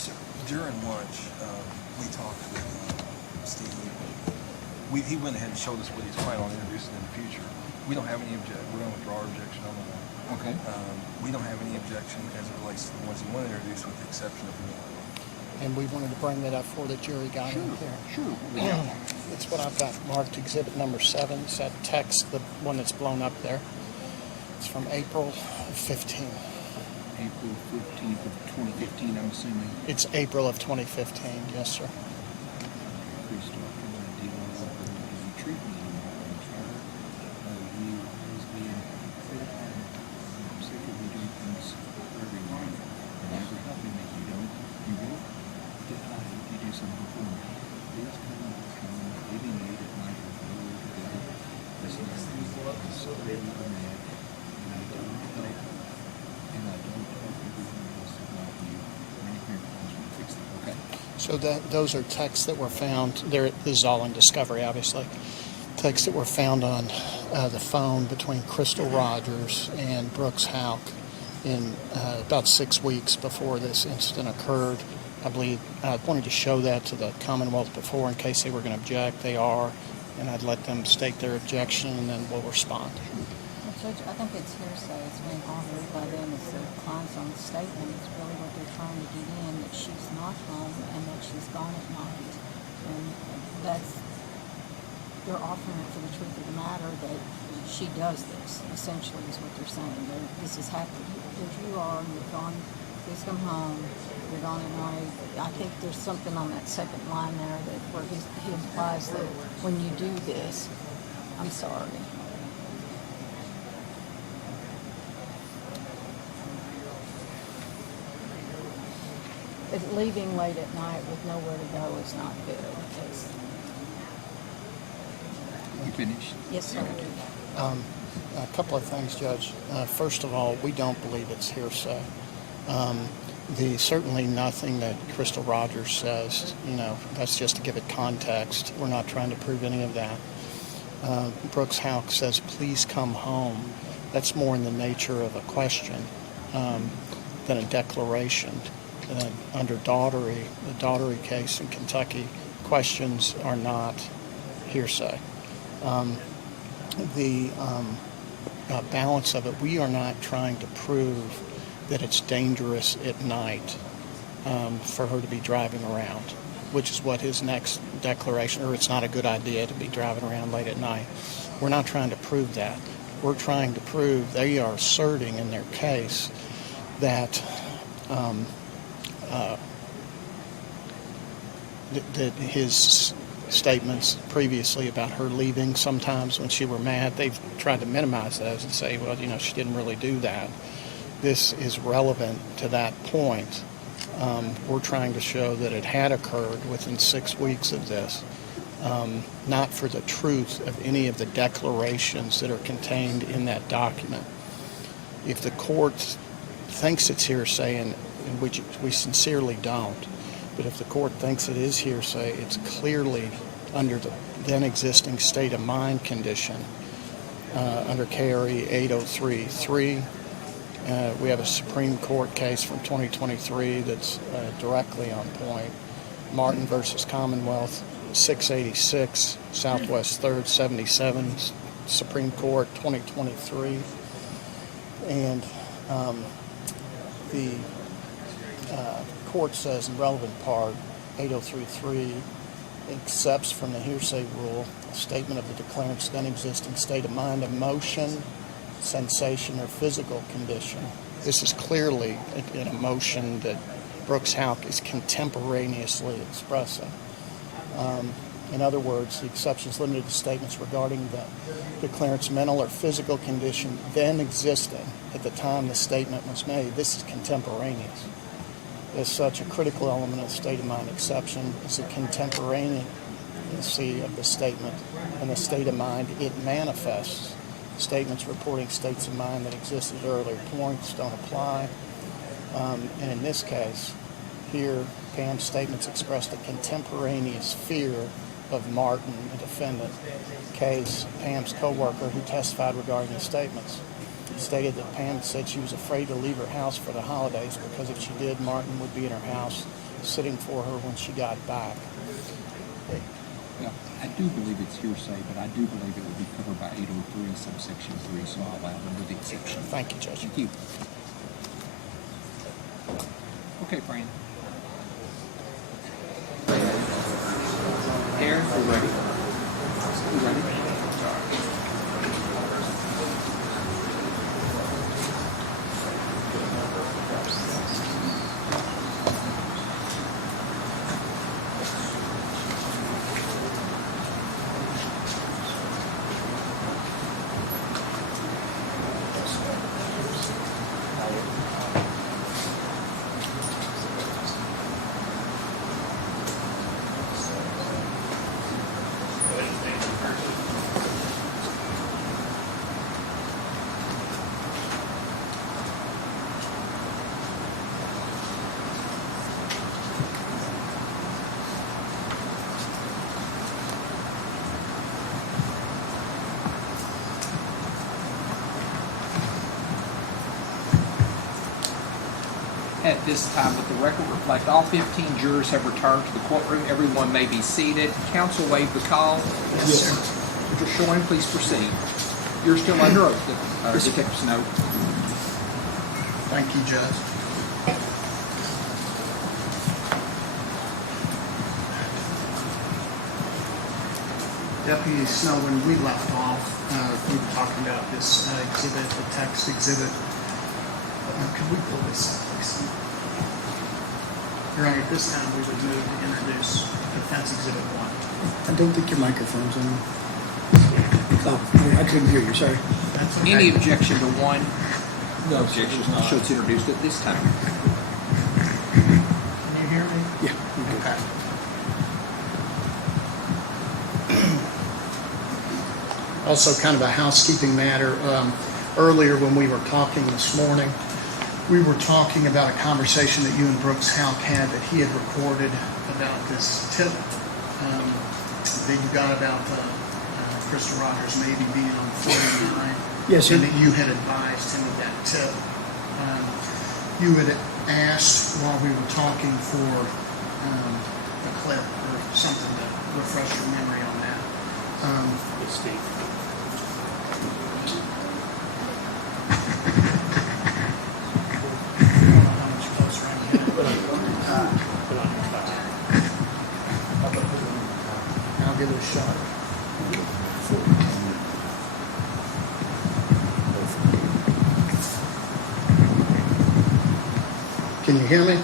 Yes, sir. During lunch, we talked with Steve. He went ahead and showed us what he's planning on introducing in the future. We don't have any objection. We're going to withdraw our objection on the one. Okay. We don't have any objection as it relates to the ones he wanted to introduce, with the exception of one. And we wanted to bring that up for the jury got in here. Sure. It's what I've got marked exhibit number 7. It's that text, the one that's blown up there. It's from April 15. April 15th of 2015, I'm assuming. It's April of 2015, yes, sir. Crystal, can I deal with the treatment and Trevor? You is being critical. I'm sick of you doing things for everyone. And I would help you that you don't. You won't deny if you do something for me. Please come, leaving late at night with no way to go. Listen to me. I'm sorry you were mad. And I don't help. And I don't help everyone else about you. Many miracles will fix it. Okay. So those are texts that were found. This is all in discovery, obviously. Texts that were found on the phone between Crystal Rogers and Brooks Houck in about 6 weeks before this incident occurred. I believe I wanted to show that to the Commonwealth before in case they were going to object. They are, and I'd let them state their objection, and then we'll respond. Well, Judge, I think it's hearsay. It's being offered by them as their client's own statement. It's really what they're trying to get in, that she's not home and that she's gone at night. And they're offering it for the truth of the matter that she does this, essentially, is what they're saying. This has happened. Here's you are, you're gone, please come home, you're gone at night. I think there's something on that second line there that where he implies that when you do this, I'm sorry. But leaving late at night with nowhere to go is not good. You finished? Yes, sir. A couple of things, Judge. First of all, we don't believe it's hearsay. Certainly nothing that Crystal Rogers says, that's just to give it context. We're not trying to prove any of that. Brooks Houck says, please come home. That's more in the nature of a question than a declaration. Under the Daughtery case in Kentucky, questions are not hearsay. The balance of it, we are not trying to prove that it's dangerous at night for her to be driving around, which is what his next declaration, or it's not a good idea to be driving around late at night. We're not trying to prove that. We're trying to prove they are asserting in their case that that his statements previously about her leaving sometimes when she were mad, they've tried to minimize those and say, well, she didn't really do that. This is relevant to that point. We're trying to show that it had occurred within 6 weeks of this, not for the truth of any of the declarations that are contained in that document. If the court thinks it's hearsay, and which we sincerely don't, but if the court thinks it is hearsay, it's clearly under the then existing state of mind condition under KRE 803.3. We have a Supreme Court case from 2023 that's directly on point. Martin versus Commonwealth, 686, Southwest 3rd, 77, Supreme Court, 2023. And the court says in relevant part, 803.3 accepts from the hearsay rule a statement of the declarant's then existing state of mind, emotion, sensation, or physical condition. This is clearly an emotion that Brooks Houck is contemporaneously expressing. In other words, the exception is limited to statements regarding the declarant's mental or physical condition then existing at the time the statement was made. This is contemporaneous. As such, a critical element of the state of mind exception is the contemporaneity of the statement and the state of mind it manifests. Statements reporting states of mind that existed at earlier points don't apply. And in this case, here, Pam's statements expressed a contemporaneous fear of Martin, the defendant. Case, Pam's co-worker who testified regarding the statements stated that Pam said she was afraid to leave her house for the holidays because if she did, Martin would be in her house sitting for her when she got back. Well, I do believe it's hearsay, but I do believe it would be covered by 803 subsection 3, so I'll allow them with the exception. Thank you, Judge. Thank you. Okay, Fran. Aaron, we're ready. You ready? At this time, let the record reflect all 15 jurors have returned to the courtroom. Everyone may be seated. Counsel waived the call. Yes, sir. Mr. Shoyne, please proceed. You're still under oath, Detective Snow. Thank you, Judge. Deputy Snow, when we left off, we were talking about this exhibit, the text exhibit. Could we pull this up, please? Your Honor, at this time, we would move to introduce Defense Exhibit 1. I don't think your microphone's on. Oh, I couldn't hear you, sorry. That's okay. Any objection to one? No objections. So it's introduced at this time. Can you hear me? Yeah. you're good. Okay. Also, kind of a housekeeping matter. Earlier when we were talking this morning, we were talking about a conversation that you and Brooks Houck had that he had recorded about this tip that you got about Crystal Rogers maybe being on 49. Yes, sir. And that you had advised him of that tip. You had asked while we were talking for a clip or something to refresh your memory on that. Steve. I'll give it a shot. Can you hear me?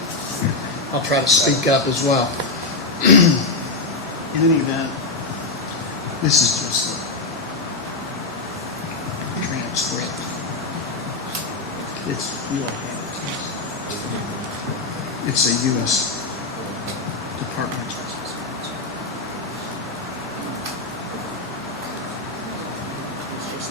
I'll try to speak up as well. In any event, this is just a transcript. It's a U.S. Department of Justice. It's just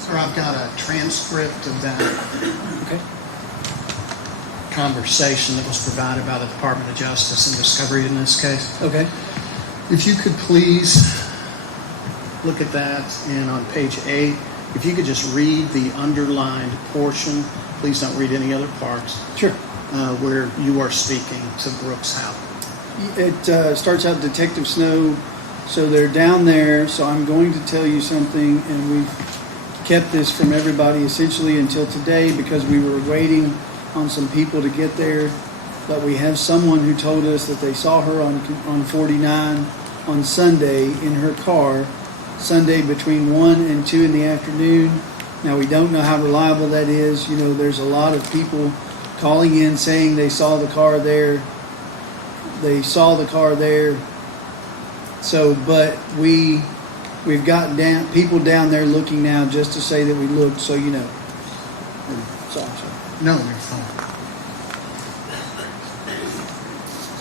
Sir, I've got a transcript of that Okay. conversation that was provided by the Department of Justice and Discovery in this case. Okay. If you could please look at that, and on page 8, if you could just read the underlined portion, please don't read any other parts, Sure. where you are speaking to Brooks Houck. It starts out Detective Snow. So they're down there. So I'm going to tell you something, and we've kept this from everybody essentially until today because we were waiting on some people to get there. But we have someone who told us that they saw her on 49 on Sunday in her car, Sunday between 1 and 2 in the afternoon. Now, we don't know how reliable that is. You know, there's a lot of people calling in saying they saw the car there. They saw the car there. So, but we've got people down there looking now just to say that we looked, so you know. Sorry. No, you're fine.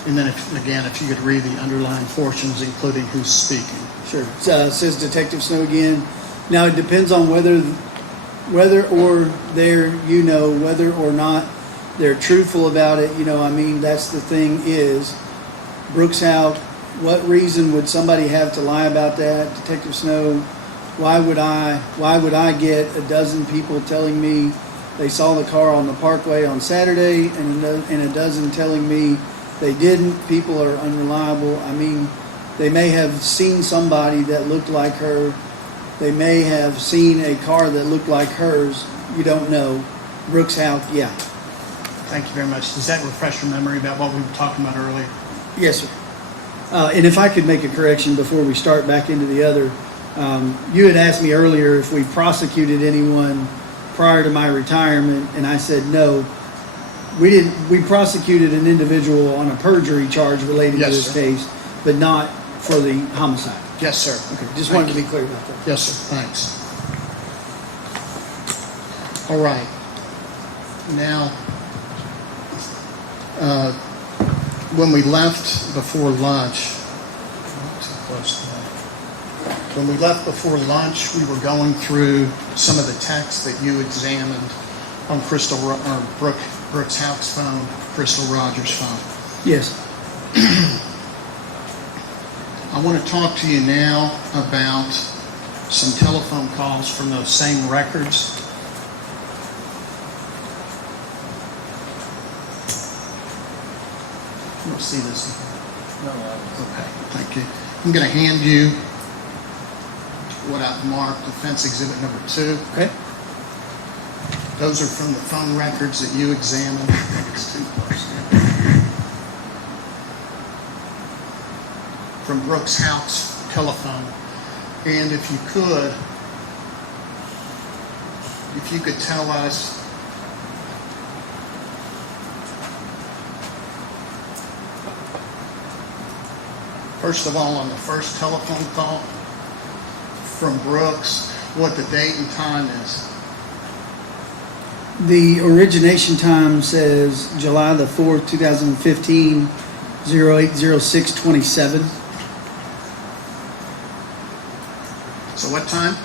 And then, if you could read the underlined portions, including who's speaking. Sure. It says Detective Snow again. Now, it depends on whether whether or whether or not they're truthful about it, I mean, that's the thing is, Brooks Houck, what reason would somebody have to lie about that? Detective Snow, why would I get a dozen people telling me they saw the car on the parkway on Saturday and a dozen telling me they didn't? People are unreliable. I mean, they may have seen somebody that looked like her. They may have seen a car that looked like hers. You don't know. Brooks Houck, yeah. Thank you very much. Does that refresh your memory about what we were talking about earlier? Yes, sir. And if I could make a correction before we start back into the other, you had asked me earlier if we prosecuted anyone prior to my retirement, and I said no. We didn't. We prosecuted an individual on a perjury charge related to this case, but not for the homicide. Yes, sir. Okay, just wanted to be clear about that. Yes, sir. Thanks. All right. Now, when we left before lunch, too close to that. When we left before lunch, we were going through some of the texts that you examined on Brooks Houck's phone, Crystal Rogers' phone. Yes. I want to talk to you now about some telephone calls from those same records. You want to see this? No, Okay, thank you. I'm going to hand you what I've marked offense exhibit number 2. Okay. Those are from the phone records that you examined. I think it's too close. From Brooks Houck's telephone. And if you could tell us first of all, on the first telephone call from Brooks, what the date and time is. The origination time says July the 4th, 2015, 080627. So what time?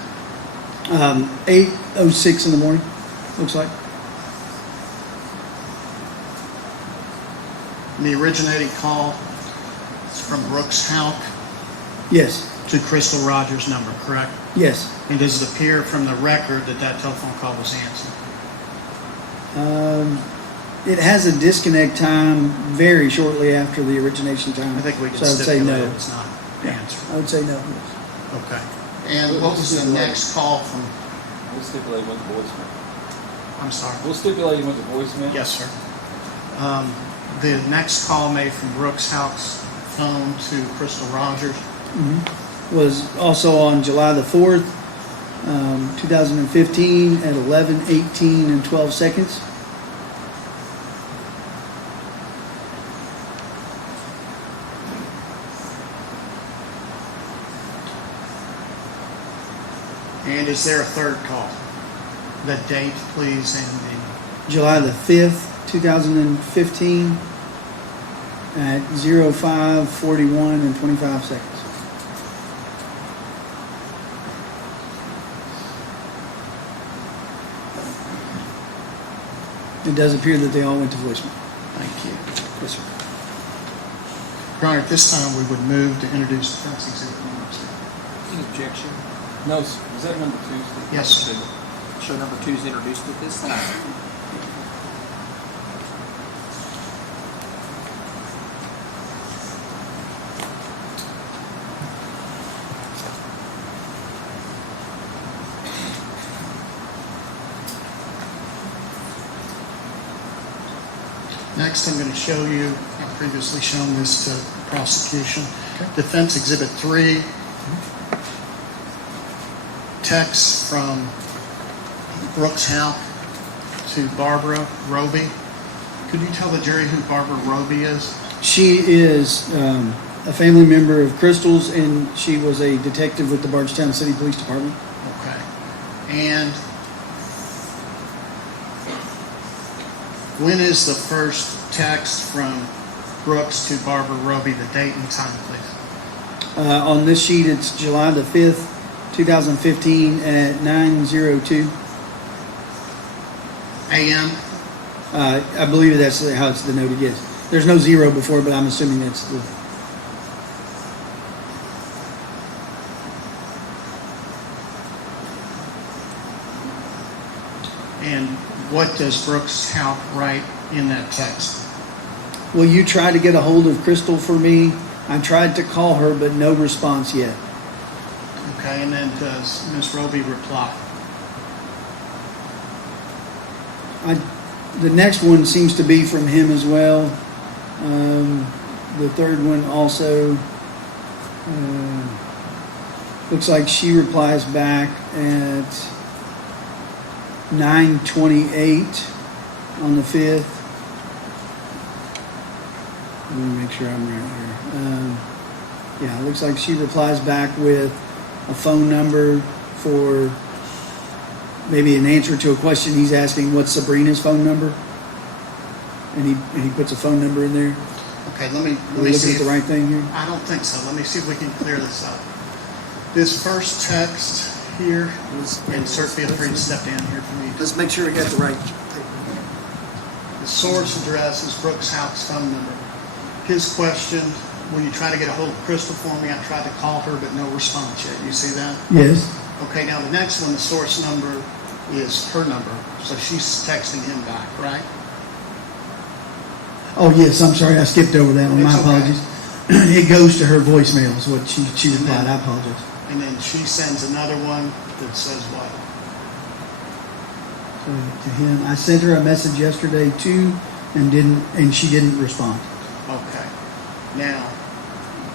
8:06 in the morning, looks like. And the originating call is from Brooks Houck Yes, to Crystal Rogers' number, correct? yes. And does it appear from the record that that telephone call was answered? It has a disconnect time very shortly after the origination time. I think we can so I would say stipulate no. it's not answered. I would say no. Okay. And what was the next call from? We'll stipulate with the voicemail. I'm sorry. We'll stipulate with the voicemail. Yes, sir. The next call made from Brooks Houck's phone to Crystal Rogers. Was also on July the 4th, 2015 at 11:18 and 12 seconds. And is there a third call? The date, please, and July the 5th, 2015 at 05:41 and 25 seconds. It does appear that they all went to voicemail. thank you. Yes, sir. Your Honor, at this time we would move to introduce offense exhibit number 2. Any objection? No, is that number 2? Yes, sir. Show number 2 is introduced at this time. Next, I'm going to show you, I've previously shown this to prosecution, Defense Exhibit 3, text from Brooks Houck to Barbara Roby. Could you tell the jury who Barbara Roby is? She is a family member of Crystal's, and she was a detective with the Bardstown City Police Department. Okay. And when is the first text from Brooks to Barbara Roby, the date and time, please? On this sheet, it's July the 5th, 2015 at 9:02. a.m.? I believe that's how it's denoted, yes. There's no zero before, but I'm assuming that's the. And what does Brooks Houck write in that text? Will you try to get a hold of Crystal for me? I tried to call her, but no response yet. Okay, and then does Ms. Roby reply? The next one seems to be from him as well. The third one also looks like she replies back at 9:28 on the 5th. Let me make sure I'm right here. Yeah, it looks like she replies back with a phone number for maybe an answer to a question he's asking. What's Sabrina's phone number? And he puts a phone number in there. Okay, Are let we me looking see at the if- right thing here? I don't think so. Let me see if we can clear this up. This first text here, and sir, feel free to step down here for me. Let's make sure we got the right. The source address is Brooks Houck's phone number. His question, when you try to get a hold of Crystal for me, I tried to call her, but no response yet. You see that? Yes. Okay, now the next one, the source number is her number. So she's texting him back, right? Oh, yes, I'm sorry, I skipped over that one, my It's okay. apologies. It goes to her voicemail is what she replied, I apologize. And then she sends another one that says what? So to him, I sent her a message yesterday too, and she didn't respond. Okay. Now,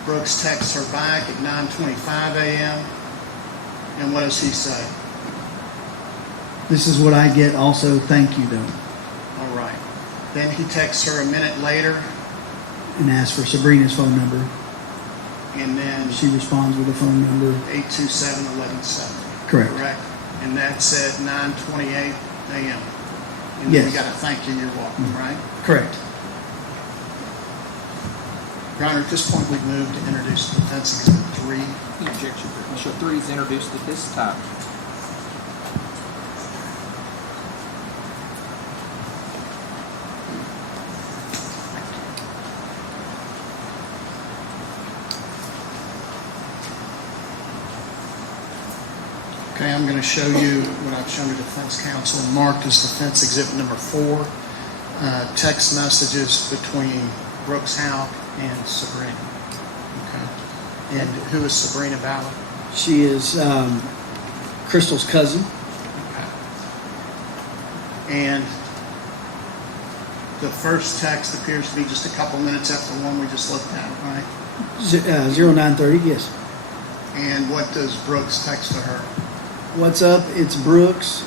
Brooks texts her back at 9:25 a.m. And what does he say? This is what I get also, thank you though, All right. Then he texts her a minute later, and asks for Sabrina's phone number. and then She responds with a phone number. 827-1170. Correct. Correct. And that's at 9:28 a.m. And then we Yes. got a thank you, you're welcome, right? Correct. Your Honor, at this point, we've moved to introduce defense exhibit 3. Objection. Issue 3 is introduced at this time. Okay, I'm going to show you what I've shown to defense counsel and marked as defense exhibit number 4. Text messages between Brooks Houck and Sabrina. Okay. And who is Sabrina Ballard? She is Crystal's cousin. Okay. And the first text appears to be just a couple minutes after the one we just looked at, right? 0930, yes. And what does Brooks text to her? What's up? It's Brooks.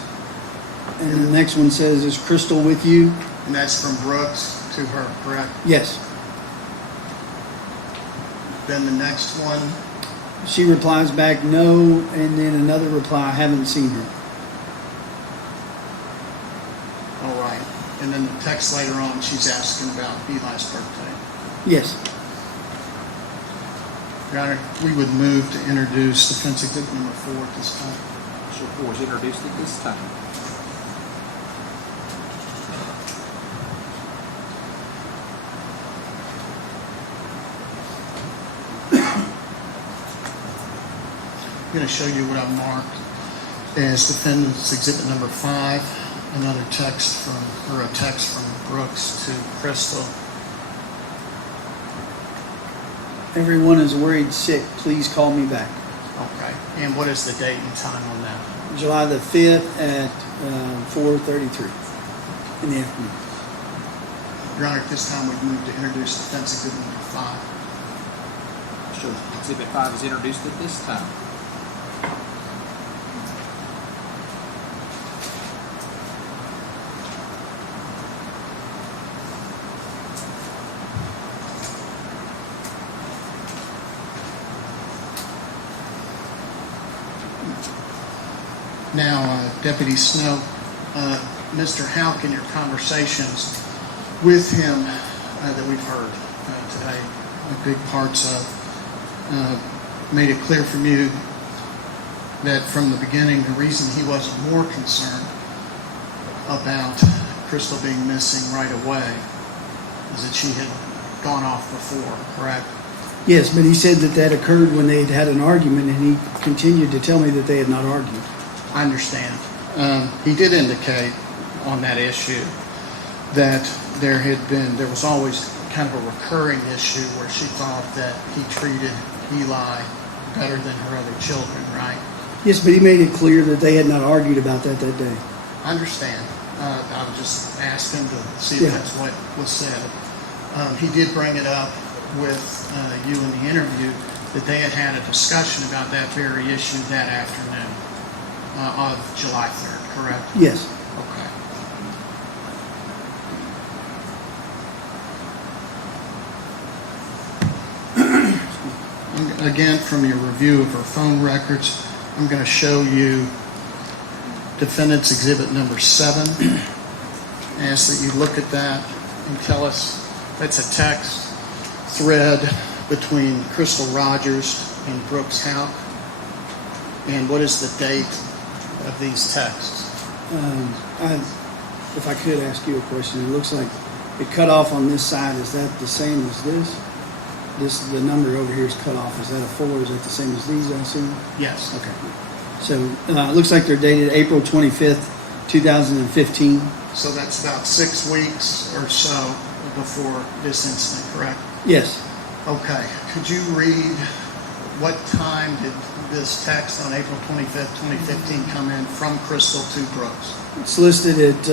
And the next one says, is Crystal with you? And that's from Brooks to her, correct? Yes. Then the next one, She replies back, no, and then another reply, I haven't seen her. all right. And then the text later on, she's asking about Eli's birthday. Yes. Your Honor, we would move to introduce defense exhibit number 4 at this time. Issue 4 is introduced at this time. I'm going to show you what I've marked as defendant's exhibit number 5, another text from, or a text from Brooks to Crystal. Everyone is worried sick. Please call me back. Okay. And what is the date and time on that? July the 5th at 4:33 in the afternoon. Your Honor, at this time we move to introduce defense exhibit number 5. Issue exhibit 5 is introduced at this time. Now, Deputy Snow, Mr. Houck, in your conversations with him that we've heard today, big parts of, made it clear from you that from the beginning, the reason he wasn't more concerned about Crystal being missing right away is that she had gone off before, correct? Yes, but he said that that occurred when they had had an argument, and he continued to tell me that they had not argued. I understand. He did indicate on that issue that there was always kind of a recurring issue where she thought that he treated Eli better than her other children, right? Yes, but he made it clear that they had not argued about that day. I understand. I was just asking to see if Yeah. that's what was said. He did bring it up with you in the interview that they had had a discussion about that very issue that afternoon of July 3rd, correct? Yes. Okay. Again, from your review of her phone records, I'm going to show you Defendant's Exhibit number 7. Ask that you look at that and tell us, that's a text thread between Crystal Rogers and Brooks Houck. And what is the date of these texts? If I could ask you a question, it looks like it cut off on this side. Is that the same as this? The number over here is cut off. Is that a 4? Is that the same as these, I assume? Yes. Okay. So it looks like they're dated April 25th, 2015. So that's about 6 weeks or so before this incident, correct? Yes. Okay. Could you read what time did this text on April 25th, 2015 come in from Crystal to Brooks? It's listed at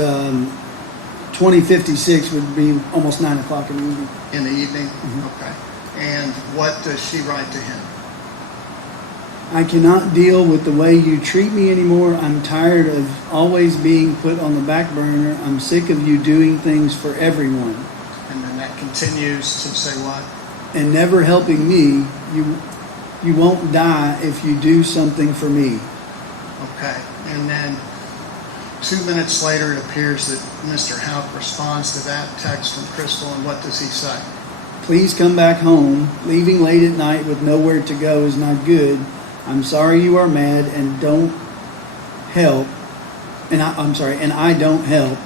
2056, would be almost 9 o'clock in the evening. In the evening? Mm-hmm. Okay. And what does she write to him? I cannot deal with the way you treat me anymore. I'm tired of always being put on the back burner. I'm sick of you doing things for everyone And then that continues to say what? and never helping me. You won't die if you do something for me. Okay. And then 2 minutes later, it appears that Mr. Houck responds to that text from Crystal, and what does he say? Please come back home. Leaving late at night with nowhere to go is not good. I'm sorry you are mad and don't help. And I don't help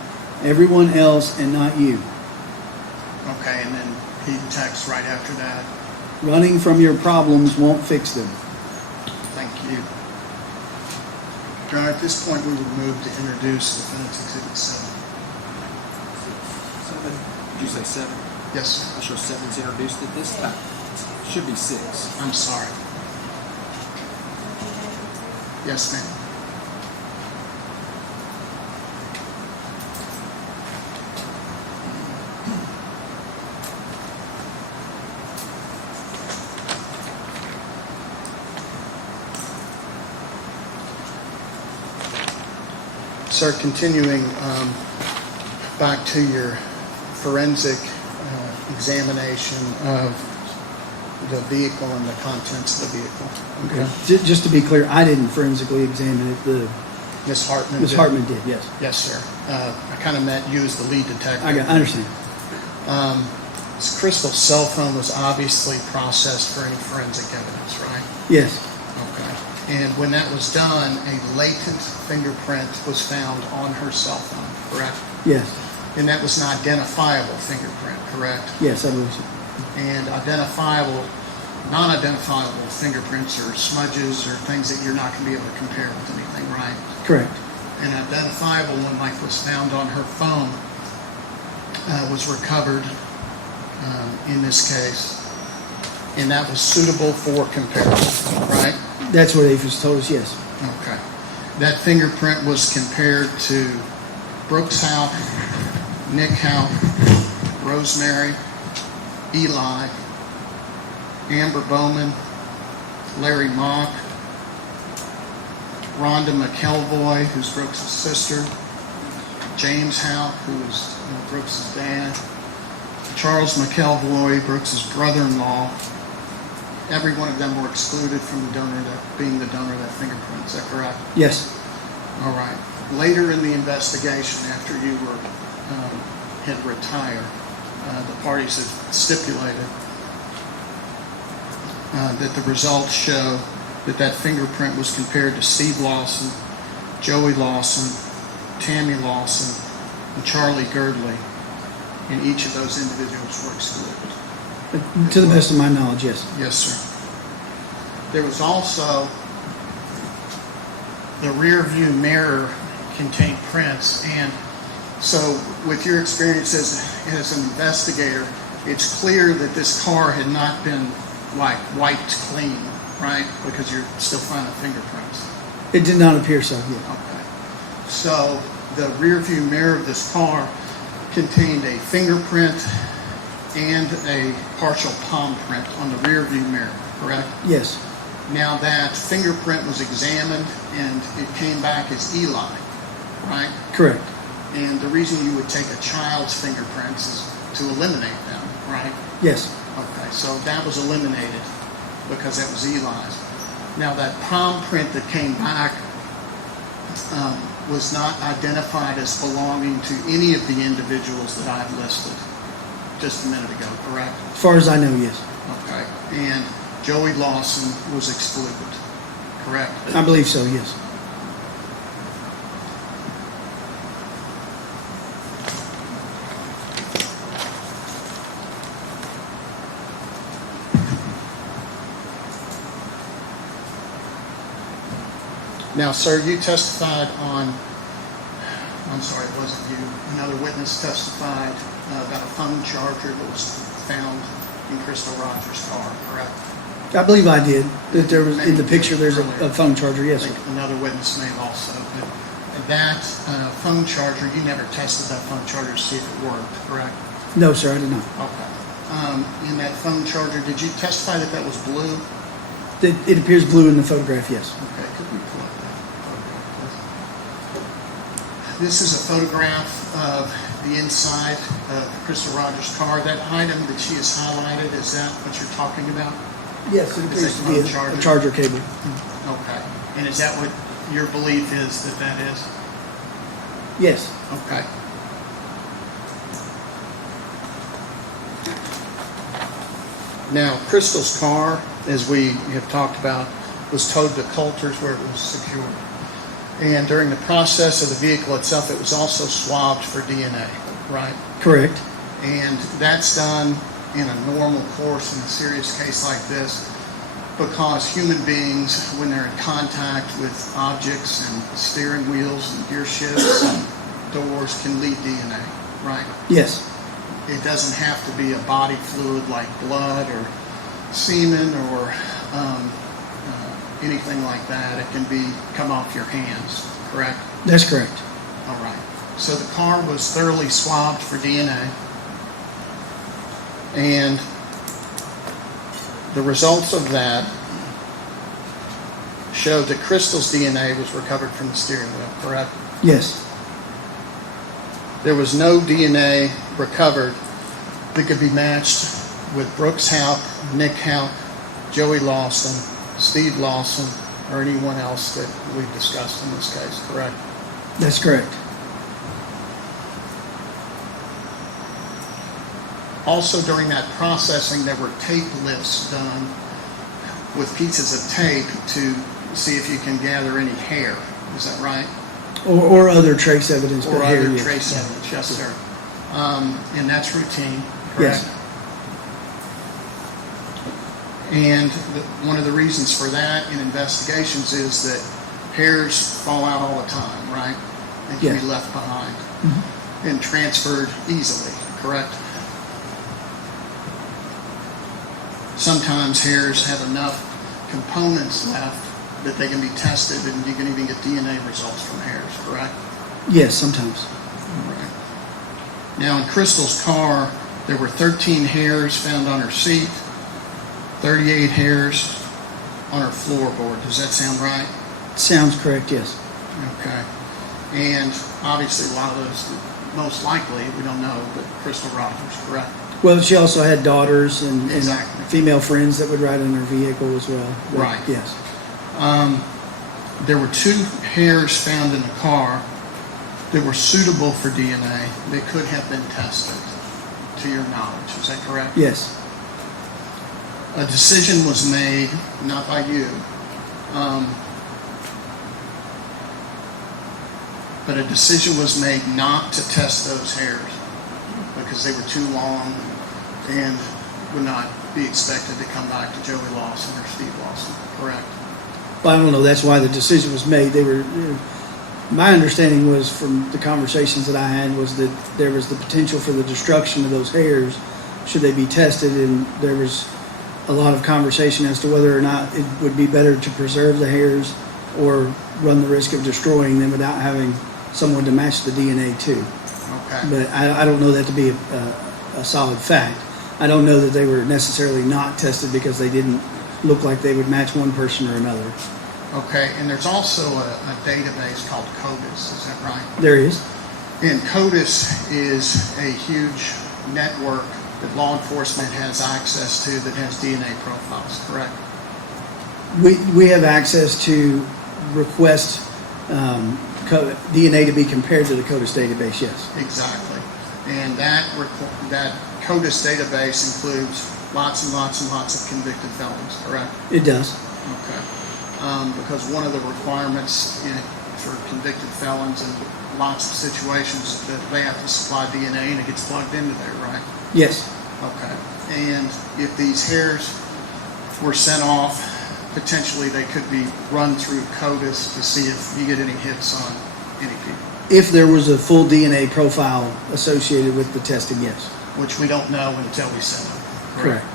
everyone else and not you. Okay, and then he texts right after that. Running from your problems won't fix them. Thank you. Your Honor, at this point, we will move to introduce Defendant's Exhibit 7. 7. Did you say 7? Yes, sir. I show 7's introduced at this time. Should be 6. I'm sorry. Yes, ma'am. Sir, continuing back to your forensic examination of the vehicle and the contents of the vehicle. Okay. Just to be clear, I didn't forensically examine it. Ms. Hartman Ms. did. Hartman did, yes. Yes, sir. I kind of meant you as the lead detective. I understand. This Crystal's cell phone was obviously processed for any forensic evidence, right? Yes. Okay. And when that was done, a latent fingerprint was found on her cell phone, correct? Yes. And that was an identifiable fingerprint, correct? Yes, I believe so. And non-identifiable fingerprints are smudges or things that you're not going to be able to compare with anything, right? Correct. An identifiable one, like was found on her phone, was recovered in this case, and that was suitable for comparison, right? That's what APHIS told us, yes. Okay. That fingerprint was compared to Brooks Houck, Nick Houck, Rosemary, Eli, Amber Bowman, Larry Mock, Rhonda McElvoy, who's Brooks' sister, James Houck, who was Brooks' dad, Charles McElvoy, Brooks' brother-in-law. Every one of them were excluded from the donor, being the donor of that fingerprint. Is that correct? Yes. All right. Later in the investigation, after you had retired, the parties had stipulated that the results show that that fingerprint was compared to Steve Lawson, Joey Lawson, Tammy Lawson, and Charlie Girdley, and each of those individuals were excluded. To the best of my knowledge, yes. Yes, sir. There was also the rear view mirror contained prints, and so with your experience as an investigator, it's clear that this car had not been like wiped clean, right? Because you're still finding fingerprints. It did not appear so, yeah. Okay. So the rear view mirror of this car contained a fingerprint and a partial palm print on the rear view mirror, correct? Yes, Now that fingerprint was examined and it came back as Eli, right? correct. And the reason you would take a child's fingerprints is to eliminate them, right? Yes, Okay, so that was eliminated because that was Eli's. Now that palm print that came back was not identified as belonging to any of the individuals that I've listed just a minute ago, correct? as far as I know, yes. Okay, and Joey Lawson was excluded, correct? I believe so, yes. Now, sir, you testified on, I'm sorry, it wasn't you, another witness testified about a phone charger that was found in Crystal Rogers' car, correct? I believe I did. That there was, in the picture, there's a phone charger, I yes, think sir. another witness may have also, but that phone charger, you never tested that phone charger to see if it worked, correct? No, sir, I did not. Okay. In that phone charger, did you testify that that was blue? It appears blue in the photograph, yes. Okay, could we pull up that photograph, please? This is a photograph of the inside of Crystal Rogers' car. That item that she has highlighted, is that what you're talking about? Yes, it appears to be a charger cable. Okay. And is that what your belief is that that is? Yes, Okay. Now, Crystal's car, as we have talked about, was towed to Coulter's where it was secured. And during the process of the vehicle itself, it was also swabbed for DNA, right? correct. And that's done in a normal course in a serious case like this because human beings, when they're in contact with objects and steering wheels and gear shifts and doors, can leave DNA, right? Yes, It doesn't have to be a body fluid like blood or semen or anything like that. It can come off your hands, correct? that's correct. All right. So the car was thoroughly swabbed for DNA, and the results of that showed that Crystal's DNA was recovered from the steering wheel, correct? Yes, There was no DNA recovered that could be matched with Brooks Houck, Nick Houck, Joey Lawson, Steve Lawson, or anyone else that we've discussed in this case, correct? that's correct. Also, during that processing, there were tape lifts done with pieces of tape to see if you can gather any hair. Is that right? Or other trace evidence, Or but here, other yes. trace evidence, yes, sir. And that's routine, correct? Yes, And one of the reasons for that in investigations is that hairs fall out all the time, right? And can be Yeah. left behind and transferred easily, correct? Sometimes hairs have enough components left that they can be tested and you can even get DNA results from hairs, correct? yes, sometimes. Right. Now in Crystal's car, there were 13 hairs found on her seat, 38 hairs on her floorboard. Does that sound right? Sounds correct, yes. Okay. And obviously a lot of those, most likely, we don't know, but Crystal Rogers, correct? Well, she also had daughters and Exactly. female friends that would ride in her vehicle as well. But Right. Yes, There were 2 hairs found in the car that were suitable for DNA that could have been tested, to your knowledge. Is that correct? yes, A decision was made, not by you, but a decision was made not to test those hairs because they were too long and would not be expected to come back to Joey Lawson or Steve Lawson, correct? Well, I don't know. That's why the decision was made. My understanding was from the conversations that I had was that there was the potential for the destruction of those hairs should they be tested, and there was a lot of conversation as to whether or not it would be better to preserve the hairs or run the risk of destroying them without having someone to match the DNA to. Okay. But I don't know that to be a solid fact. I don't know that they were necessarily not tested because they didn't look like they would match one person or another. Okay, and there's also a database called CODIS, is that right? There is. And CODIS is a huge network that law enforcement has access to that has DNA profiles, correct? We have access to request DNA to be compared to the CODIS database, yes. Exactly. And that CODIS database includes lots and lots and lots of convicted felons, correct? It does. Okay. Because one of the requirements for convicted felons in lots of situations that they have to supply DNA and it gets plugged into there, right? Yes. Okay. And if these hairs were sent off, potentially they could be run through CODIS to see if you get any hits on any people. If there was a full DNA profile associated with the testing, yes. Which we don't know until we send them. Correct.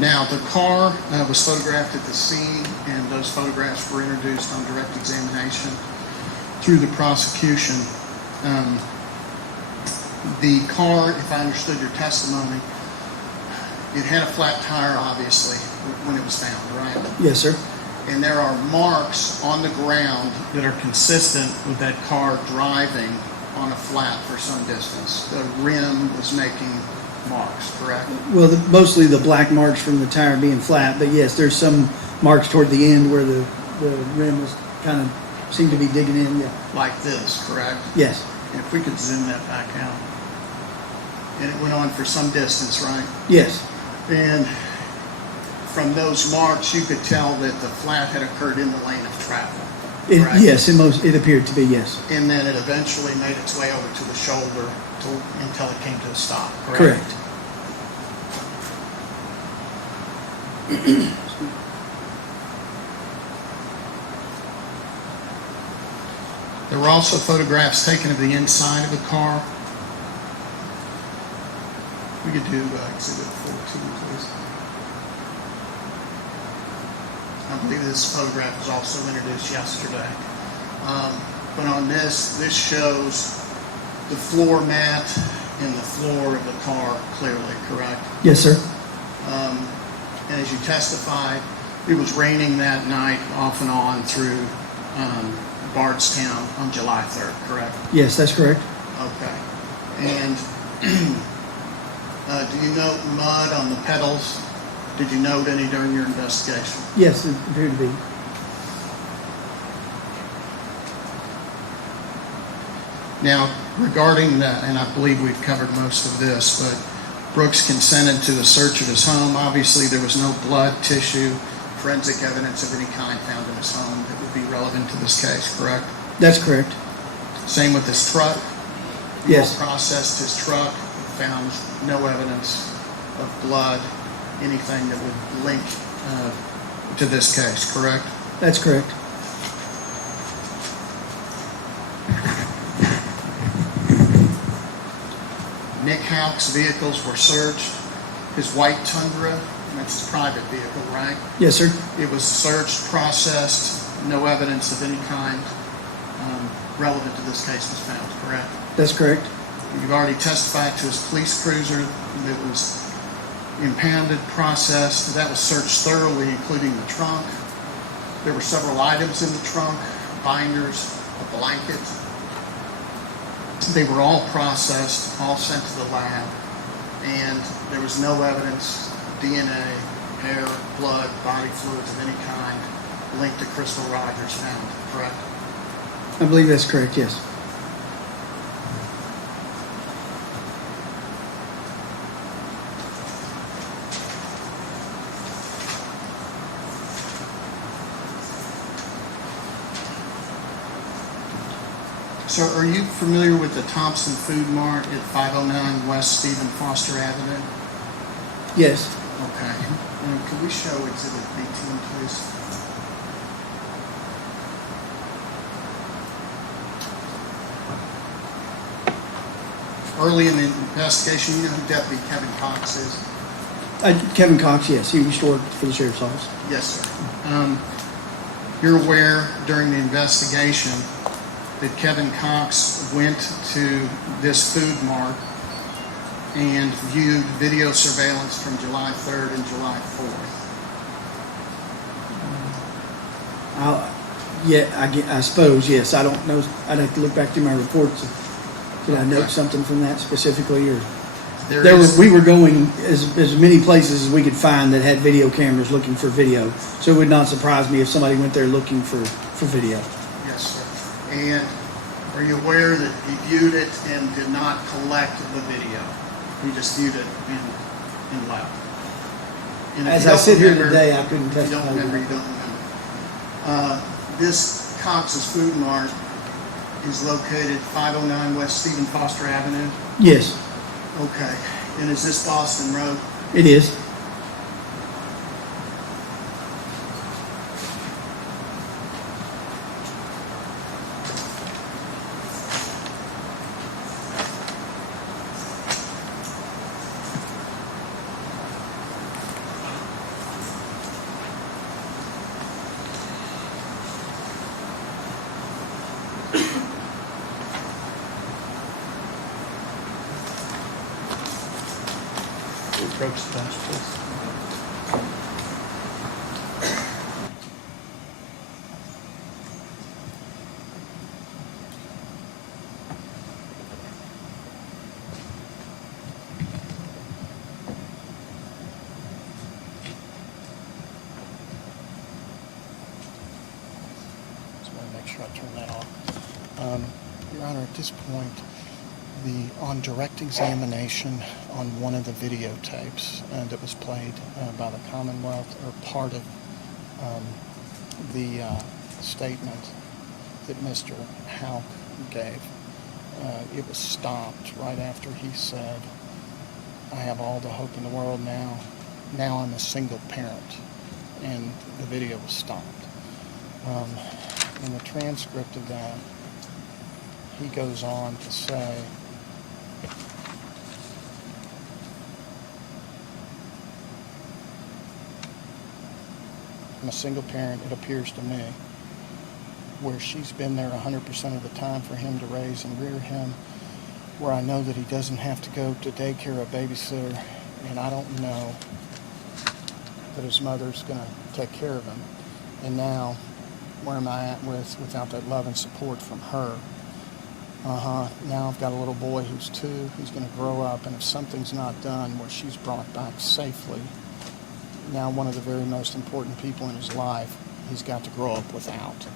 Now, the car was photographed at the scene, and those photographs were introduced on direct examination through the prosecution. The car, if I understood your testimony, it had a flat tire, obviously, when it was found, right? Yes, sir. And there are marks on the ground that are consistent with that car driving on a flat for some distance. The rim was making marks, correct? Well, mostly the black marks from the tire being flat, but yes, there's some marks toward the end where the rim was kind of seemed to be digging in. Yeah. Like this, correct? Yes. And if we could zoom that back out. And it went on for some distance, right? Yes. And from those marks, you could tell that the flat had occurred in the lane of travel. Correct? Yes. It appeared to be, yes. And then it eventually made its way over to the shoulder until it came to a stop, correct? Correct. There were also photographs taken of the inside of the car. We could do Exhibit 14, please. I believe this photograph was also introduced yesterday. But on this shows the floor mat and the floor of the car clearly, correct? Yes, sir. And as you testified, it was raining that night off and on through Bardstown on July 3rd, correct? Yes, that's correct. Okay. And do you note mud on the pedals? Did you note any during your investigation? Yes, it appeared to be. Now, regarding that, and I believe we've covered most of this, but Brooks consented to the search of his home. Obviously, there was no blood, tissue, forensic evidence of any kind found in his home that would be relevant to this case, correct? That's correct. Same with his truck. Yes. You processed his truck, found no evidence of blood, anything that would link to this case, correct? That's correct. Nick Houck's vehicles were searched. His white Tundra, that's his private vehicle, right? Yes, sir. It was searched, processed, no evidence of any kind relevant to this case was found, correct? That's correct. You've already testified to his police cruiser that was impounded, processed. That was searched thoroughly, including the trunk. There were several items in the trunk, binders, a blanket. They were all processed, all sent to the lab, and there was no evidence, DNA, hair, blood, body fluids of any kind linked to Crystal Rogers found, correct? I believe that's correct, yes. So are you familiar with the Thompson Food Mart at 509 West Stephen Foster Avenue? Yes. Okay. Could we show Exhibit 18, please? Early in the investigation, you know who Deputy Kevin Cox is? Kevin Cox, yes. He used to work for the sheriff's office. Yes, sir. You're aware during the investigation that Kevin Cox went to this food mart and viewed video surveillance from July 3rd and July 4th. I suppose, yes. I don't know. I'd have to look back through my reports. Did I note something from that specifically? Or we were going as many places as we could find that had video cameras looking for video. So it would not surprise me if somebody went there looking for video. Yes, sir. And are you aware that he viewed it and did not collect the video? He just viewed it and left. And if As you I don't sit here remember- today, I couldn't If you testify. don't remember, you don't remember. This Cox's Food Mart is located 509 West Stephen Foster Avenue. Yes, Okay. And is this Boston Road? it is. Approach the bench, please. Just want to make sure I turn that off. Your Honor, at this point, on direct examination on one of the videotapes that was played by the Commonwealth, or part of the statement that Mr. Houck gave, it was stopped right after he said, "I have all the hope in the world now. Now I'm a single parent," and the video was stopped. In the transcript of that, he goes on to say, "I'm a single parent, it appears to me, where she's been there 100% of the time for him to raise and rear him, where I know that he doesn't have to go to daycare or babysitter, and I don't know that his mother's going to take care of him. And now, where am I at without that love and support from her? Now I've got a little boy who's 2, who's going to grow up, and if something's not done where she's brought back safely, now one of the very most important people in his life, he's got to grow up without."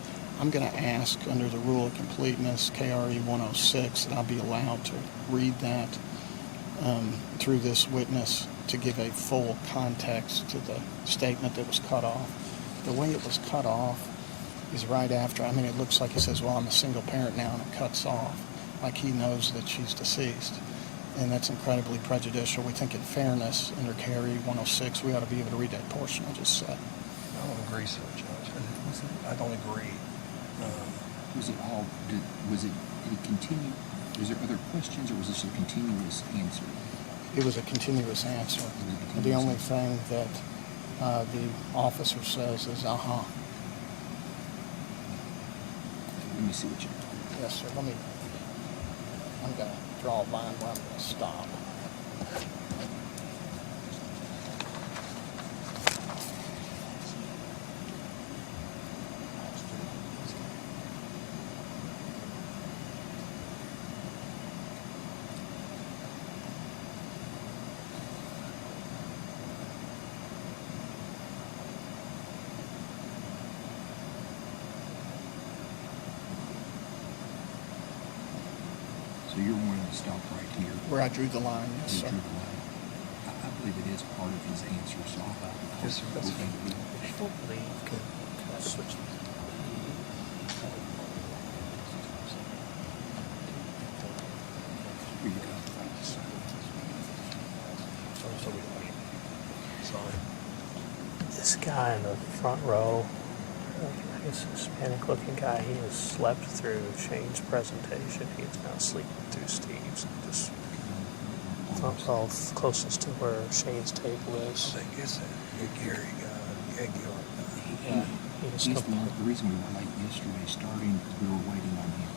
I'm going to ask, under the rule of completeness, KRE 106, that I be allowed to read that through this witness to give a full context to the statement that was cut off. The way it was cut off is right after. I mean, it looks like he says, "Well, I'm a single parent now," and it cuts off, like he knows that she's deceased. And that's incredibly prejudicial. We think in fairness, under KRE 106, we ought to be able to read that portion I just said. I don't agree, sir, Judge. I don't agree. Was it all, did it continue? Was there other questions, or was this a continuous answer? It was a continuous answer. And the only thing that the officer says is, Let me see what you. Yes, sir. I'm going to draw a line where I'm going to stop. So you're wanting to stop right here. Where I drew the line, yes, You sir. drew the line. I believe it is part of his answer, so I'll. Yes, sir, that's fine. Can I switch? This guy in the front row, I guess a Hispanic-looking guy, he has slept through Shane's presentation. He is now sleeping through Steve's. This front row closest to where Shane's table is. I guess Gary got Gil. Yeah, He's the reason we were late yesterday starting because we were waiting on him.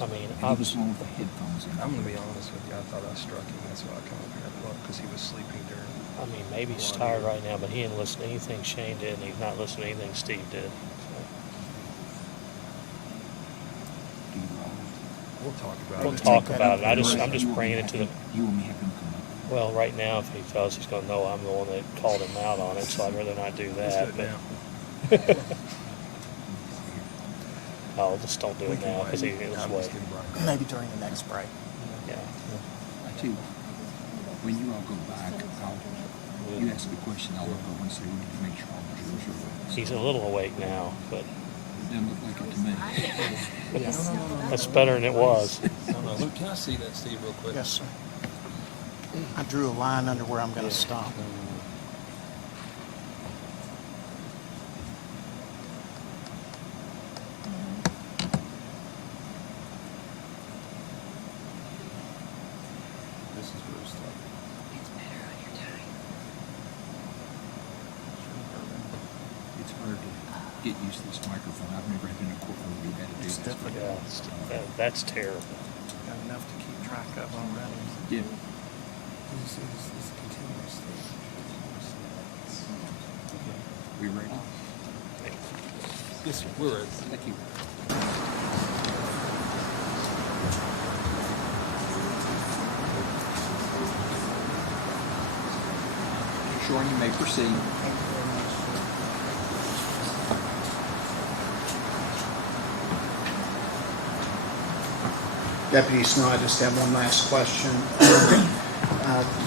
I mean, And he was the one with the headphones in. I'm gonna be honest with you. I thought I struck him. That's why I come up here and look because he was sleeping during. I mean, maybe he's tired right now, but he didn't listen to anything Shane did, and he's not listening to anything Steve did. Do you roll? We'll talk about We'll it. talk about it. I'm You just want bringing me it to have the. him- You want me to have him come up? Well, right now, if he does, he's going to know I'm the one that called him out on it, so I'd rather not do Let's that. do it now. Oh, just don't do We it can now because he wait. was I'm wait. just getting right. Maybe during the next break. Yeah. I too. When you all go back, you ask a question, I'll look over and say, we need to make sure all the jurors are awake. He's a little awake now, but It doesn't look like it to me. that's better than it was. No, Luke, can I see that, Steve, real quick? Yes, sir. I drew a line under where I'm going to stop. This is where it's starting. It's hard to get used to this microphone. I've never been in a courtroom where you had to do It's this. difficult. Yeah, that's terrible. Got enough to keep track of already. Yeah. This is a continuous thing. We ready? Yes, sir. We're ready. Thank you. Sean, you may proceed. Deputy Snow, I just have one last question.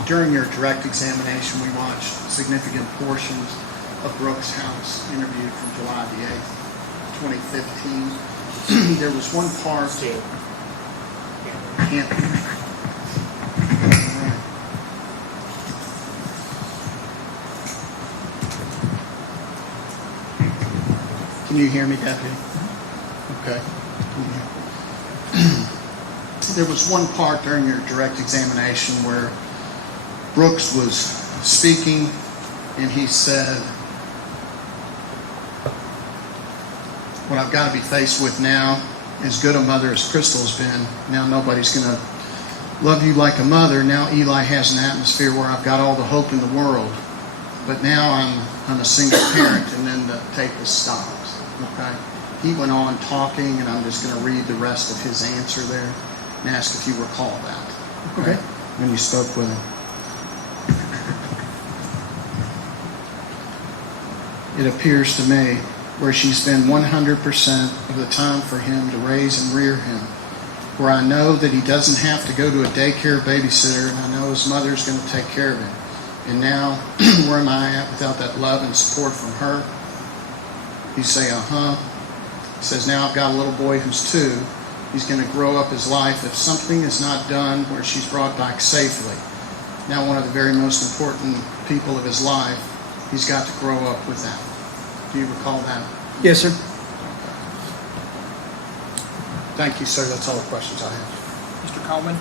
During your direct examination, we watched significant portions of Brooks' House interview from July the 8th, 2015. There was one part. Can't. Can you hear me, Deputy? Okay. There was one part during your direct examination where Brooks was speaking and he said, what I've got to be faced with now, as good a mother as Crystal's been, now nobody's going to love you like a mother. Now Eli has an atmosphere where I've got all the hope in the world. But now I'm a single parent, and then the tape is stopped. Okay? He went on talking, and I'm just going to read the rest of his answer there and ask if you recall that. Okay? When you spoke with him. It appears to me where she spent 100% of the time for him to raise and rear him, where I know that he doesn't have to go to a daycare babysitter, and I know his mother's going to take care of him. And now, where am I at without that love and support from her? You say, He says, now I've got a little boy who's 2. He's going to grow up his life if something is not done where she's brought back safely. Now one of the very most important people of his life, he's got to grow up with that. Do you recall that? Yes, sir. Thank you, sir. That's all the questions I have. Mr. Coleman?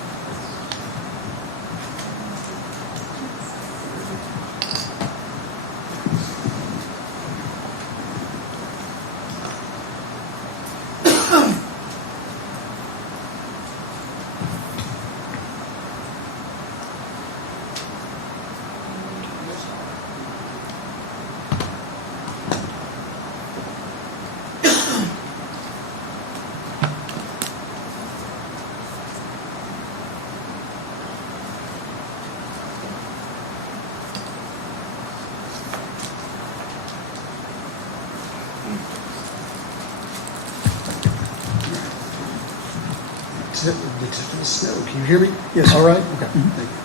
Detective Snow, can you hear me? Yes, sir. All right? Okay. Thank you.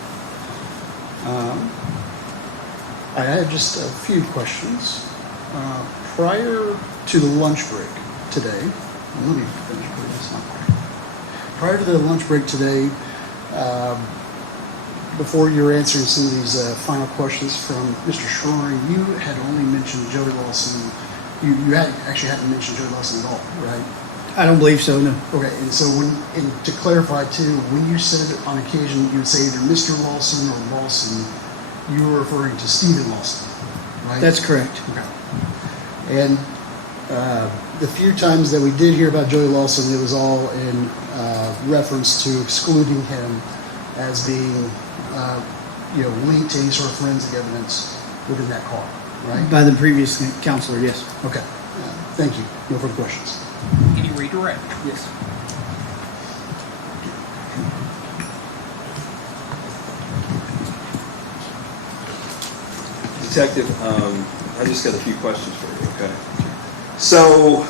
I had just a few questions. Prior to the lunch break today, let me finish putting this on. Prior to the lunch break today, before you were answering some of these final questions from Mr. Schroering, you had only mentioned Joey Lawson. You hadn't mentioned Joey Lawson at all, right? I don't believe so, no. Okay, and so and to clarify too, when you said on occasion you would say either Mr. Lawson or Lawson, you were referring to Stephen Lawson, right? That's correct. Okay. And the few times that we did hear about Joey Lawson, it was all in reference to excluding him as being, linked to any sort of forensic evidence within that car, right? By the previous counselor, yes. Okay. Thank you. No further questions. Can you redirect? Yes. Detective, I just got a few questions for you, okay? So,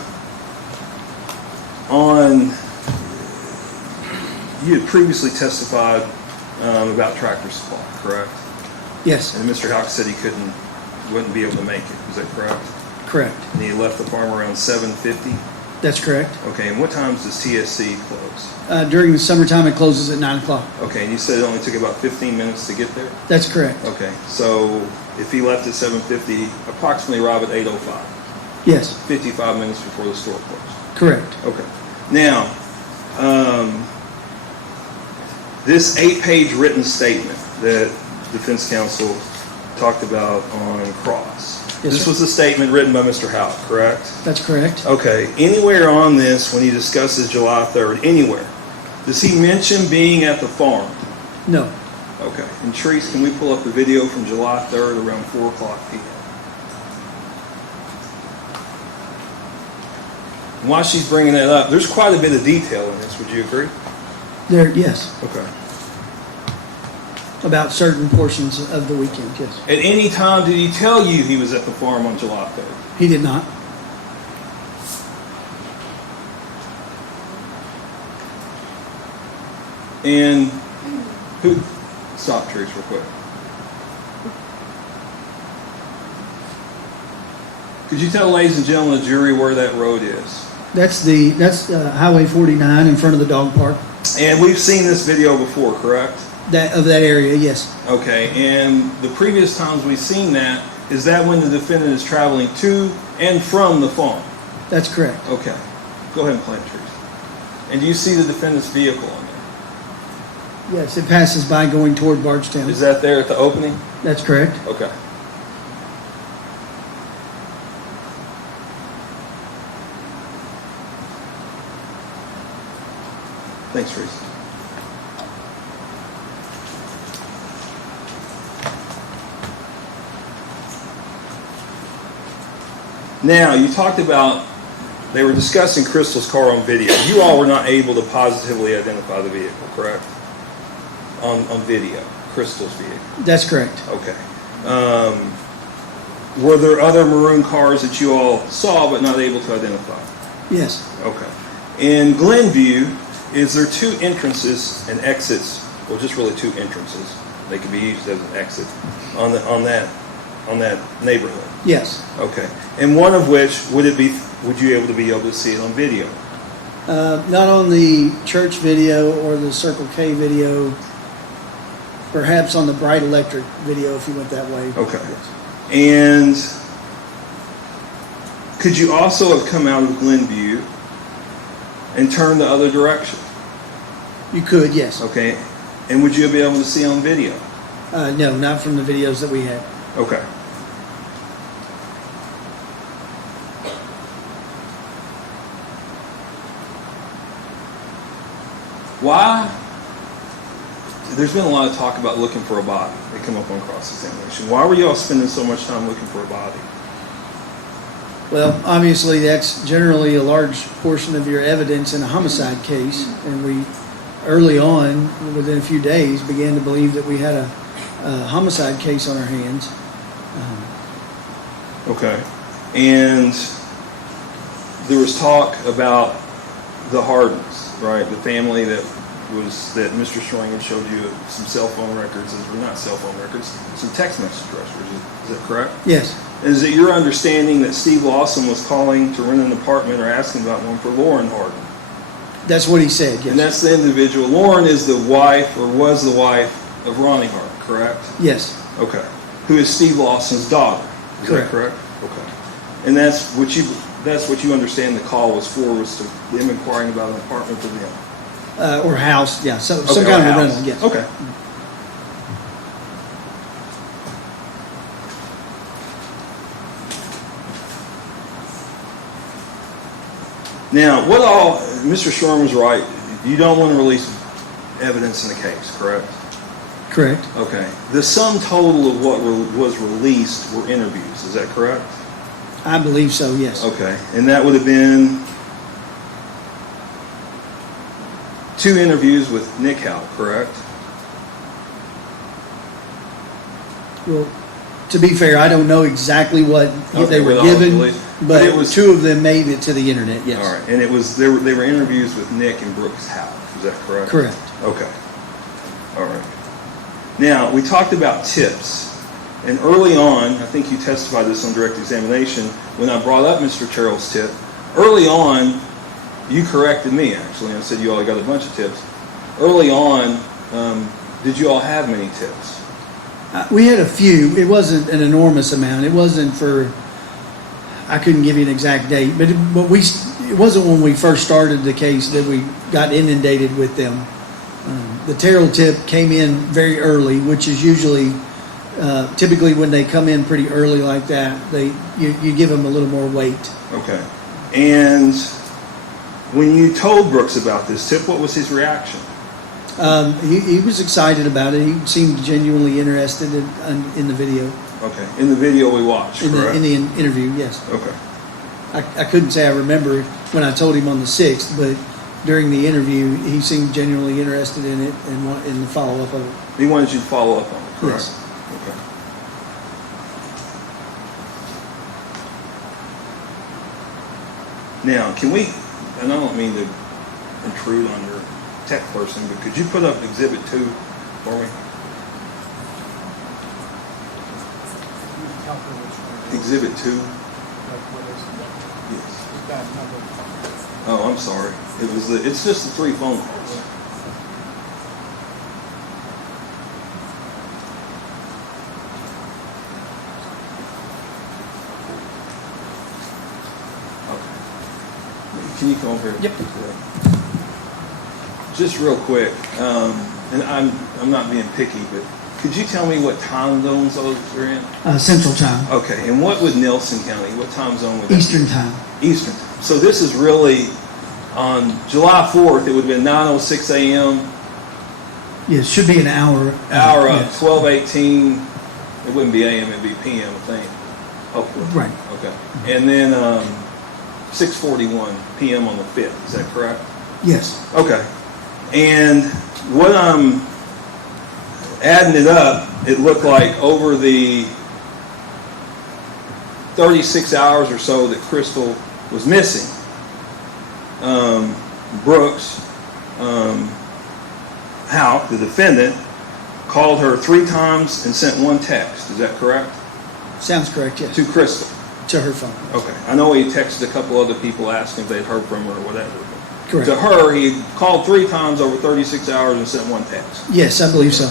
you had previously testified about Tractor Supply, correct? Yes, And Mr. Houck said he wouldn't be able to make it, is that correct? correct. And he left the farm around 7:50? That's correct. Okay, and what times does TSC close? During the summertime, it closes at 9 o'clock. Okay, and you said it only took about 15 minutes to get there? That's correct. Okay, so if he left at 7:50, approximately arrive at 8:05, Yes, 55 minutes before the store closed. correct. Okay. Now, this 8-page written statement that defense counsel talked about on cross. Yes, This sir. was a statement written by Mr. Houck, correct? That's correct. Okay. Anywhere on this, when he discusses July 3rd, anywhere, does he mention being at the farm? No. Okay. And Treese, can we pull up the video from July 3rd around 4 o'clock p.m.? And while she's bringing that up, there's quite a bit of detail in this. Would you agree? There, yes. Okay. About certain portions of the weekend, yes. At any time, did he tell you he was at the farm on July 3rd? He did not. And who? Stop, Treese, real quick. Could you tell, ladies and gentlemen, of the jury, where that road is? That's Highway 49 in front of the dog park. And we've seen this video before, correct? That area, yes. Okay, and the previous times we've seen that, is that when the defendant is traveling to and from the farm? That's correct. Okay. Go ahead and plant trees. And do you see the defendant's vehicle on there? Yes, it passes by going toward Bardstown. Is that there at the opening? That's correct. Okay. Thanks, Reese. Now, you talked about they were discussing Crystal's car on video. You all were not able to positively identify the vehicle, correct? On video, Crystal's vehicle. That's correct. Okay. Were there other maroon cars that you all saw but not able to identify? Yes. Okay. In Glenview, is there two entrances and exits? Well, just really two entrances. They can be used as an exit on that neighborhood. Yes. Okay. And one of which would you be able to see it on video? Not on the church video or the Circle K video. Perhaps on the Bright Electric video if you went that way. Okay. And could you also have come out of Glenview and turned the other direction? You could, yes. Okay. And would you be able to see on video? No, not from the videos that we had. Okay. Why? There's been a lot of talk about looking for a body. They come up on cross-examination. Why were y'all spending so much time looking for a body? Well, obviously that's generally a large portion of your evidence in a homicide case, and we early on, within a few days, began to believe that we had a homicide case on our hands. Okay. And there was talk about the Hardens, right? The family that Mr. Schilling had showed you some cell phone records, not cell phone records, some text message records. Is that correct? Yes. Is it your understanding that Steve Lawson was calling to rent an apartment or asking about one for Lauren Harden? That's what he said, yes. And that's the individual. Lauren is the wife, or was the wife, of Ronnie Hart, correct? Yes, Okay. Who is Steve Lawson's daughter? Is that correct? Okay. And that's what you understand the call was for, was to them inquiring about an apartment for them. or house, yeah, some Okay, kind or of a house. rental, yes. Okay. Now, what all, Mr. Shoreham was right, you don't want to release evidence in the case, correct? Correct. Okay. The sum total of what was released were interviews, is that correct? I believe so, yes. Okay. And that would have been 2 interviews with Nick Houck, correct? Well, to be fair, I don't know exactly what Okay, they were with all the given, release. But but it was- 2 of them made it to the internet, yes. All right. And it was they were interviews with Nick and Brooks Houck, is that correct? Correct. Okay. All right. Now, we talked about tips. And early on, I think you testified this on direct examination, when I brought up Mr. Terrell's tip, early on, you corrected me, actually, and said you all got a bunch of tips. Early on, did you all have many tips? We had a few. It wasn't an enormous amount. It wasn't for, I couldn't give you an exact date, but it wasn't when we first started the case that we got inundated with them. The Terrell tip came in very early, which is usually, typically when they come in pretty early like that, you give them a little more weight. Okay. And when you told Brooks about this tip, what was his reaction? He was excited about it. He seemed genuinely interested in the video, Okay. In the video we watched, correct? in the interview, yes. Okay. I couldn't say I remember when I told him on the 6th, but during the interview, he seemed genuinely interested in it and in the follow-up of it. He wanted you to follow up on it, correct? Yes. Okay. Now, can we, and I don't mean to intrude on your tech person, but could you put up Exhibit 2 for me? Exhibit 2? Yes. Oh, I'm sorry. It's just the 3 phone calls. Okay. Can you come over here? Yep. Just real quick, and I'm not being picky, but could you tell me what time zones those are in? Central Time, Okay, and what would Nelson County, what time zone would that be? Eastern Time. Eastern time. So this is really, on July 4th, it would have been 9:06 a.m., Yeah, it should be an hour. hour up, Yes. 12:18, it wouldn't be a.m., it'd be p.m., I think, hopefully. Right. Okay. And then 6:41 p.m. on the 5th, is that correct? Yes. Okay. And what I'm adding it up, it looked like over the 36 hours or so that Crystal was missing, Brooks, Houck, the defendant, called her 3 times and sent 1 text. Is that correct? Sounds correct, yes. To Crystal. To her phone. Okay. I know he texted a couple other people asking if they'd heard from her or whatever. Correct. To her, he called 3 times over 36 hours and sent 1 text. Yes, I believe so.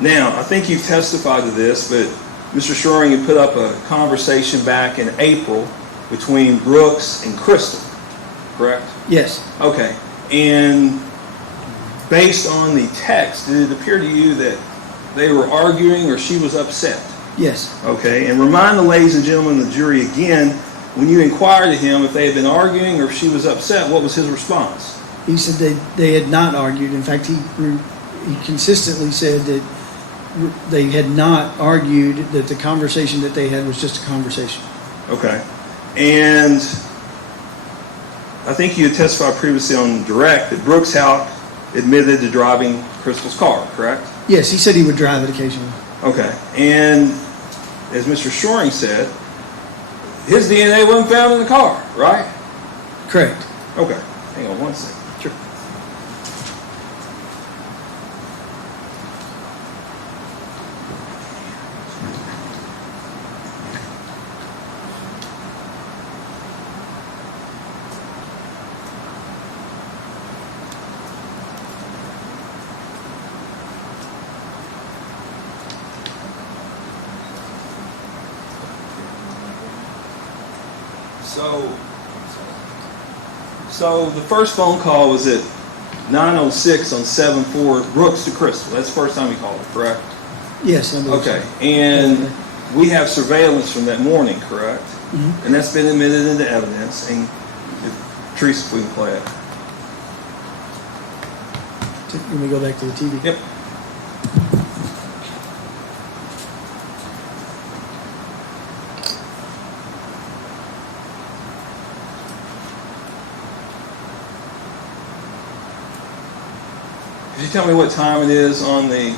Now, I think you've testified to this, but Mr. Shoring had put up a conversation back in April between Brooks and Crystal, correct? Yes. Okay. And based on the text, did it appear to you that they were arguing or she was upset? Yes. Okay. And remind the ladies and gentlemen of the jury again, when you inquired of him if they had been arguing or if she was upset, what was his response? He said they had not argued. In fact, he consistently said that they had not argued, that the conversation that they had was just a conversation. Okay. And I think you had testified previously on direct that Brooks Houck admitted to driving Crystal's car, correct? Yes, he said he would drive it occasionally. Okay. And as Mr. Shoring said, his DNA wasn't found in the car, right? Correct. Okay. Hang on one second. Sure. So the first phone call was at 9:06 on 7/4, Brooks to Crystal. That's the first time he called her, correct? Yes, I believe so. Okay, and we have surveillance from that morning, correct? And that's been admitted into evidence. And Teresa, if we can play it. Can we go back to the TV? Yep. Could you tell me what time it is on the?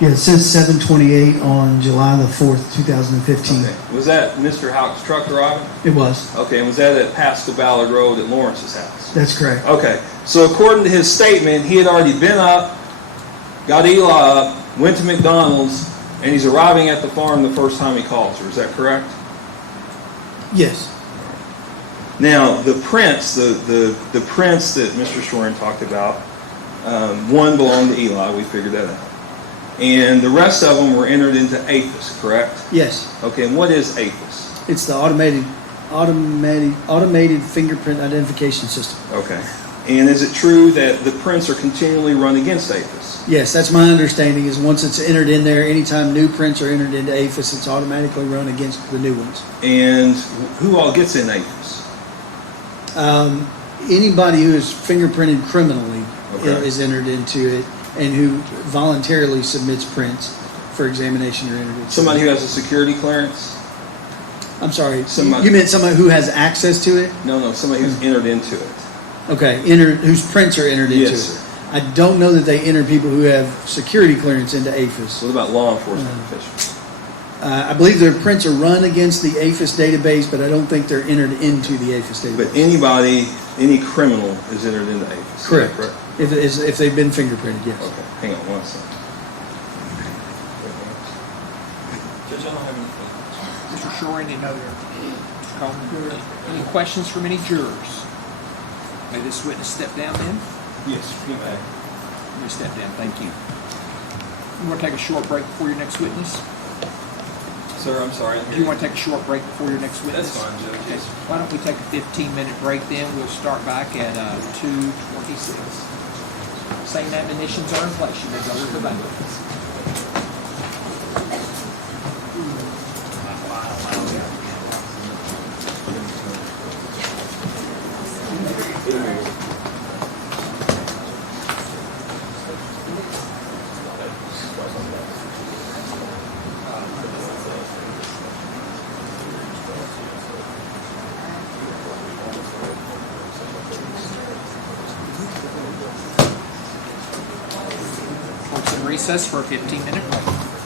Yeah, it says 7:28 on July the 4th, 2015. Okay. Was that Mr. Houck's truck driving? It was. Okay, and was that at Pascal Ballard Road at Lawrence's house? That's correct. Okay, so according to his statement, he had already been up, got Eli up, went to McDonald's, and he's arriving at the farm the first time he calls her. Is that correct? Yes. Now, the prints, the prints that Mr. Shorin talked about, one belonged to Eli. We figured that out. And the rest of them were entered into APHIS, correct? Yes. Okay, and what is APHIS? It's the automated fingerprint identification system. Okay. And is it true that the prints are continually run against APHIS? Yes, that's my understanding, is once it's entered in there, anytime new prints are entered into APHIS, it's automatically run against the new ones. And who all gets in APHIS? Anybody who is fingerprinted criminally Okay. is entered into it, and who voluntarily submits prints for examination or entered into Somebody it. who has a security clearance? I'm sorry, Somebody- you meant somebody who has access to it? No, somebody who's entered into it. Okay, whose prints are entered into Yes, it. sir. I don't know that they enter people who have security clearance into APHIS. What about law enforcement officials? I believe their prints are run against the APHIS database, but I don't think they're entered into the APHIS database. But anybody, any criminal is entered into APHIS. Correct. If they've been fingerprinted, yes. Okay, hang on one second. Judge, I don't have anything. Mr. Shorin, any questions from any jurors? May this witness step down then? Yes, you may. Let me step down, thank you. You want to take a short break before your next witness? Sir, I'm sorry. Do you want to take a short break before your next witness? That's fine, Judge. Okay. Why don't we take a 15-minute break then? We'll start back at 2:26. Same admonitions are in place. You may go to the back. Court's in recess for a 15-minute break.